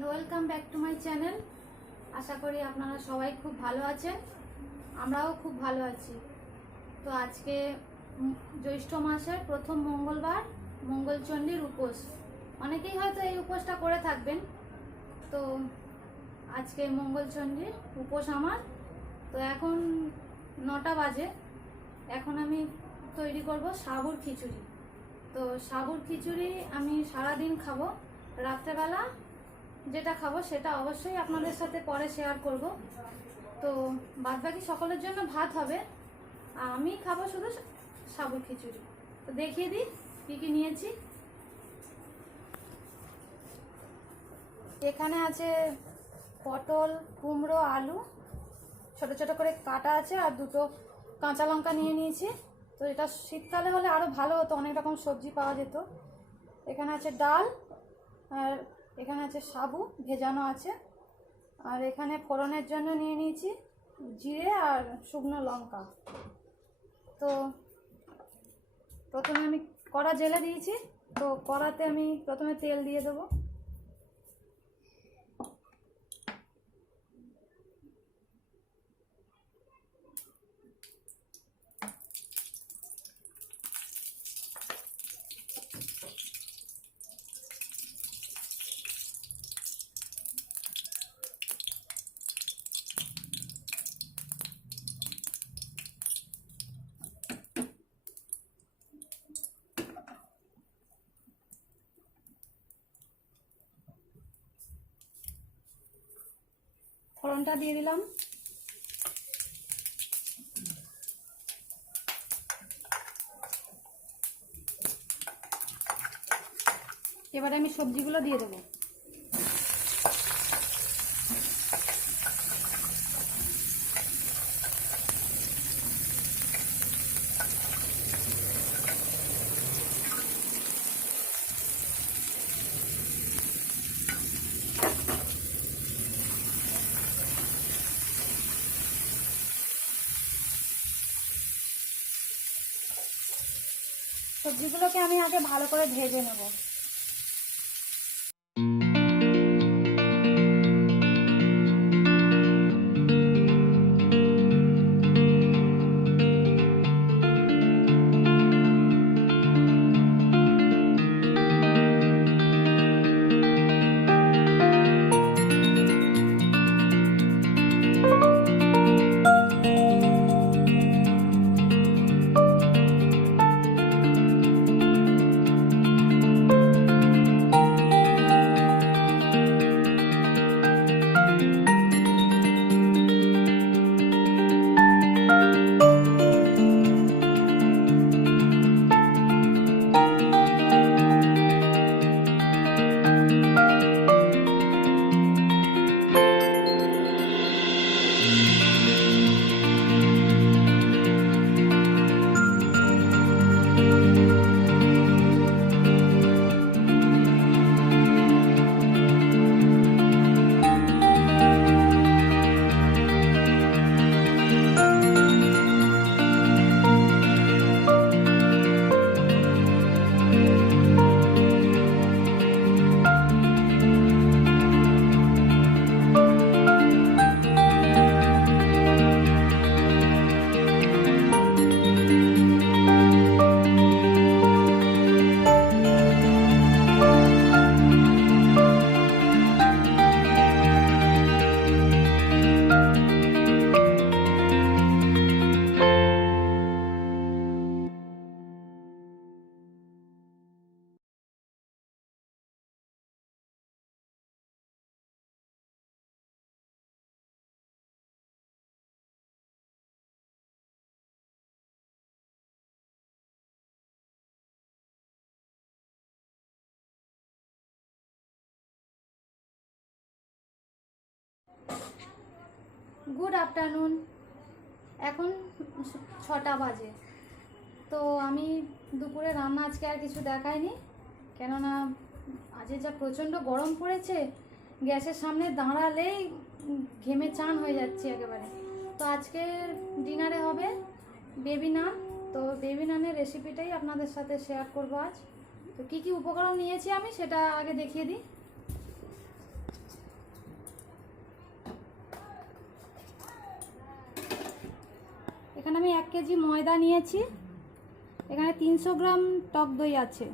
And welcome back to my channel. আশা করি আপনারা সবাই খুব ভালো আছেন, আমরাও খুব ভালো আছি। তো আজকে জ্যৈষ্ঠ মাসের প্রথম মঙ্গলবার, মঙ্গলচণ্ডীর উপোস। অনেকেই হয়তো এই উপোসটা করে থাকবেন। তো আজকে মঙ্গলচণ্ডীর উপোস আমার। তো এখন 9টা বাজে। এখন আমি তৈরি করব সাবুর খিচুড়ি। তো সাবুর খিচুড়ি আমি সারাদিন খাবো। রাত্রেবেলা যেটা খাবো সেটা অবশ্যই আপনাদের সাথে পরে শেয়ার করব। তো বাদবাকি সকলের জন্য ভাত হবে, আমি খাবো শুধু সাবুর খিচুড়ি। তো দেখিয়ে দিই কী কী নিয়েছি। এখানে আছে পটল, কুমড়ো, আলু ছোট ছোট করে কাটা আছে, আর দুটো কাঁচা লঙ্কা নিয়ে নিয়েছি। তো এটা শীতকালে হলে আরও ভালো হতো, অনেক রকম সবজি পাওয়া যেত। এখানে আছে ডাল, আর এখানে আছে সাবু ভেজানো আছে, আর এখানে ফোড়নের জন্য নিয়ে নিয়েছি জিরে আর শুকনো লঙ্কা। তো প্রথমে আমি কড়া জেলে দিয়েছি। তো কড়াতে আমি প্রথমে তেল দিয়ে দেবো। ফোড়নটা দিয়ে দিলাম। এবারে আমি সবজিগুলো দিয়ে দেবো। সবজিগুলোকে আমি আগে ভালো করে ভেজে নেব। Good afternoon. এখন 6টা বাজে। তো আমি দুপুরে রান্না আজকে আর কিছু দেখাইনি, কেননা আজকে যা প্রচণ্ড গরম পড়েছে, গ্যাসের সামনে দাঁড়ালেই ঘেমে চান হয়ে যাচ্ছে একেবারে। তো আজকে ডিনারে হবে বেবি নান। তো বেবি নানের রেসিপিটাই আপনাদের সাথে শেয়ার করব আজ। তো কী কী উপকরণ নিয়েছি আমি সেটা আগে দেখিয়ে দিই। আমি 1 কেজি ময়দা নিয়েছি, এখানে 300 গ্রাম টক দই আছে,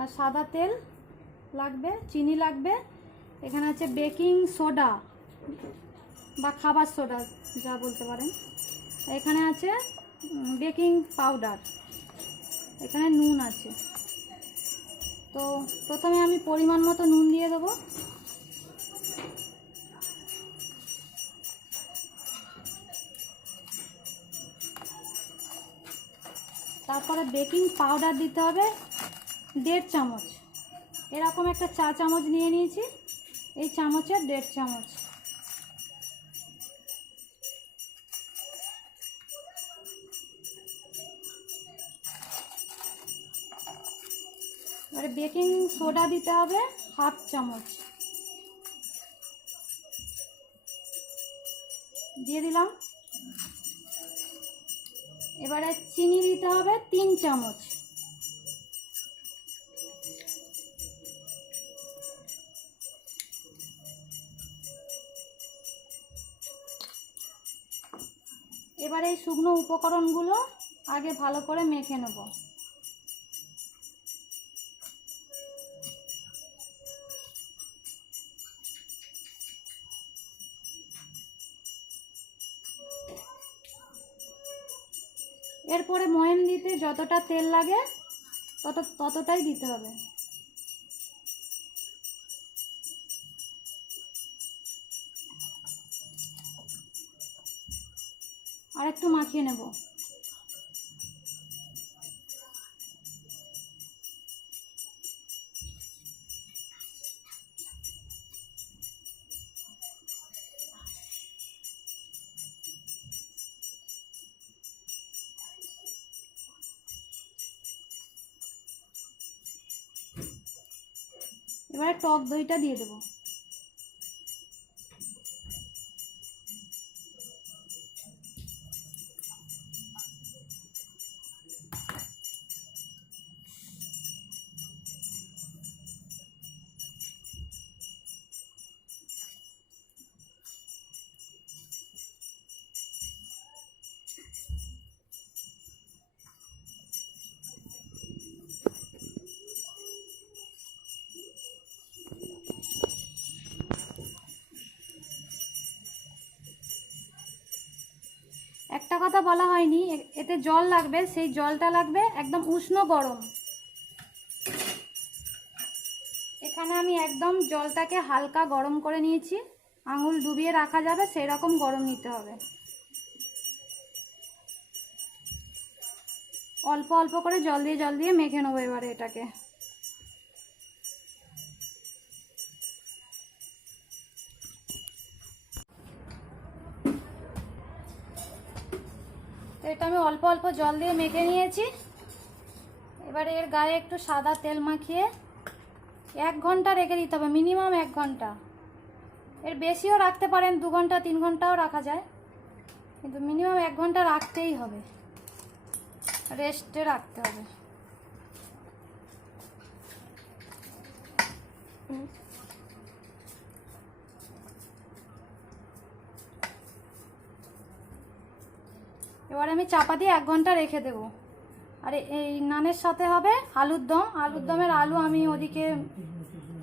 আর সাদা তেল লাগবে, চিনি লাগবে, এখানে আছে বেকিং সোডা বা খাবার সোডা যা বলতে পারেন, এখানে আছে বেকিং পাউডার, এখানে নুন আছে। তো প্রথমে আমি পরিমাণ মতো নুন দিয়ে দেবো, তারপরে বেকিং পাউডার দিতে হবে 1.5 চামচ, এরকম একটা চা চামচ নিয়ে নিয়েছি, এই চামচের 1.5 চামচ। এবারে বেকিং সোডা দিতে হবে 1/2 চামচ, দিয়ে দিলাম। এবারে চিনি দিতে হবে 3 চামচ, এবারে এই শুকনো উপকরণগুলো আগে ভালো করে মেখে নেব। এরপরে ময়াম দিতে যতটা তেল লাগে ততটাই দিতে হবে। আর একটু মাখিয়ে নেব। এবারে টক দইটা দিয়ে দেবো। একটা কথা বলা হয়নি, এতে জল লাগবে, সেই জলটা লাগবে একদম উষ্ণ গরম। এখানে আমি একদম জলটাকে হালকা গরম করে নিয়েছি, আঙুল ডুবিয়ে রাখা যাবে সেই রকম গরম নিতে হবে। অল্প অল্প করে জল দিয়ে মেখে নেবো এবারে এটাকে। এটা আমি অল্প অল্প জল দিয়ে মেখে নিয়েছি। এবারে এর গায়ে একটু সাদা তেল মাখিয়ে 1 ঘন্টা রেখে দিতে হবে, মিনিমাম 1 ঘন্টা। এর বেশিও রাখতে পারেন, 2 ঘন্টা 3 ঘন্টাও রাখা যায়, কিন্তু মিনিমাম 1 ঘন্টা রাখতেই হবে, রেস্টে রাখতে হবে। এবার আমি চাপা দিয়ে 1 ঘন্টা রেখে দেব। আর এই নানের সাথে হবে আলুর দম। আলুর দমের আলু আমি ওদিকে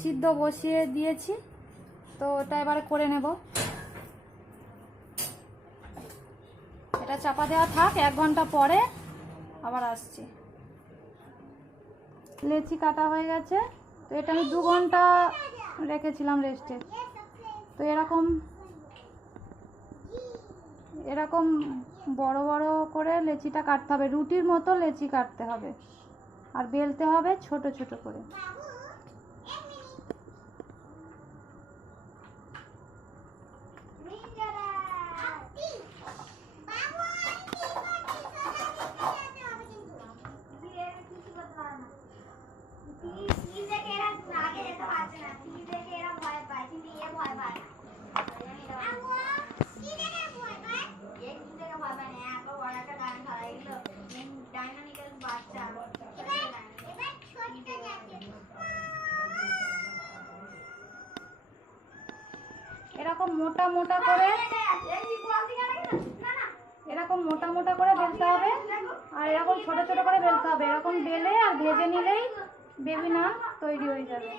সিদ্ধ বসিয়ে দিয়েছি, তো ওটা এবারে করে নেব। এটা চাপা দেওয়া থাক, 1 ঘন্টা পরে আবার আসছি। লেচি কাটা হয়ে গেছে, তো এটা আমি 2 ঘন্টা রেখেছিলাম রেস্টে। তো এরকম বড় বড় করে লেচিটা কাটতে হবে, রুটির মতো লেচি কাটতে হবে, আর বেলতে হবে ছোট ছোট করে। এরকম মোটা মোটা করে এরকম মোটা মোটা করে বেলতে হবে আর এরকম ছোট ছোট করে বেলতে হবে। এরকম বেলে আর ভেজে নিলেই বেবি নান তৈরি হয়ে যাবে।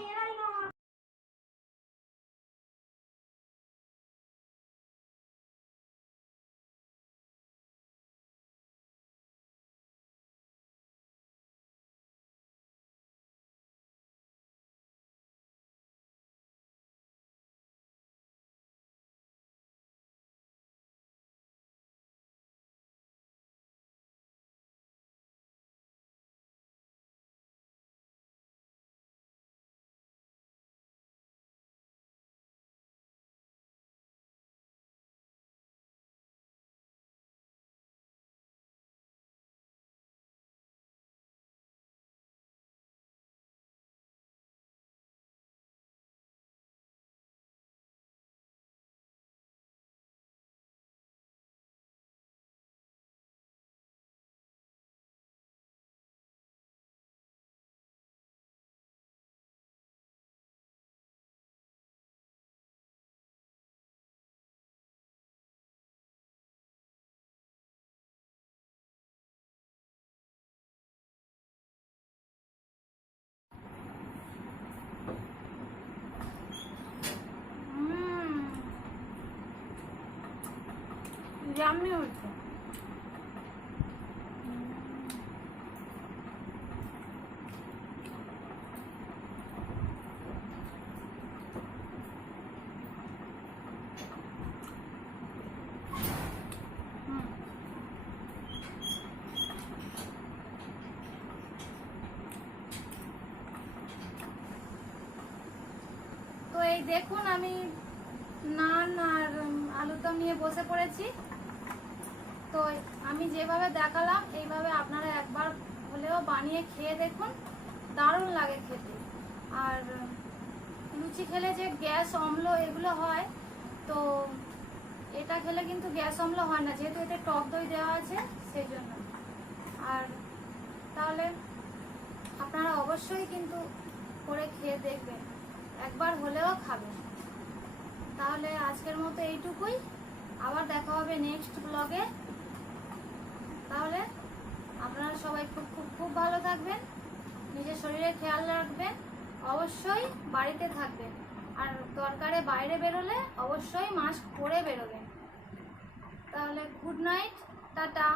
জামনি হচ্ছে। তো এই দেখুন আমি নান আর আলুদম নিয়ে বসে পড়েছি। তো আমি যেভাবে দেখালাম এইভাবে আপনারা একবার হলেও বানিয়ে খেয়ে দেখুন, দারুণ লাগে খেতে। আর লুচি খেলে যে গ্যাস অম্ল এগুলো হয়, তো এটা খেলে কিন্তু গ্যাস অম্ল হয় না, যেহেতু এতে টক দই দেওয়া আছে সেই জন্য। আর তাহলে আপনারা অবশ্যই কিন্তু করে খেয়ে দেখবেন, একবার হলেও খাবেন। তাহলে আজকের মতো এইটুকুই, আবার দেখা হবে নেক্সট ব্লগে। তাহলে আপনারা সবাই খুব খুব খুব ভালো থাকবেন, নিজের শরীরের খেয়াল রাখবেন, অবশ্যই বাড়িতে থাকবেন। আর দরকারে বাইরে বেরোলে অবশ্যই মাস্ক পরে বেরোবেন। তাহলে গুড নাইট, টাটা।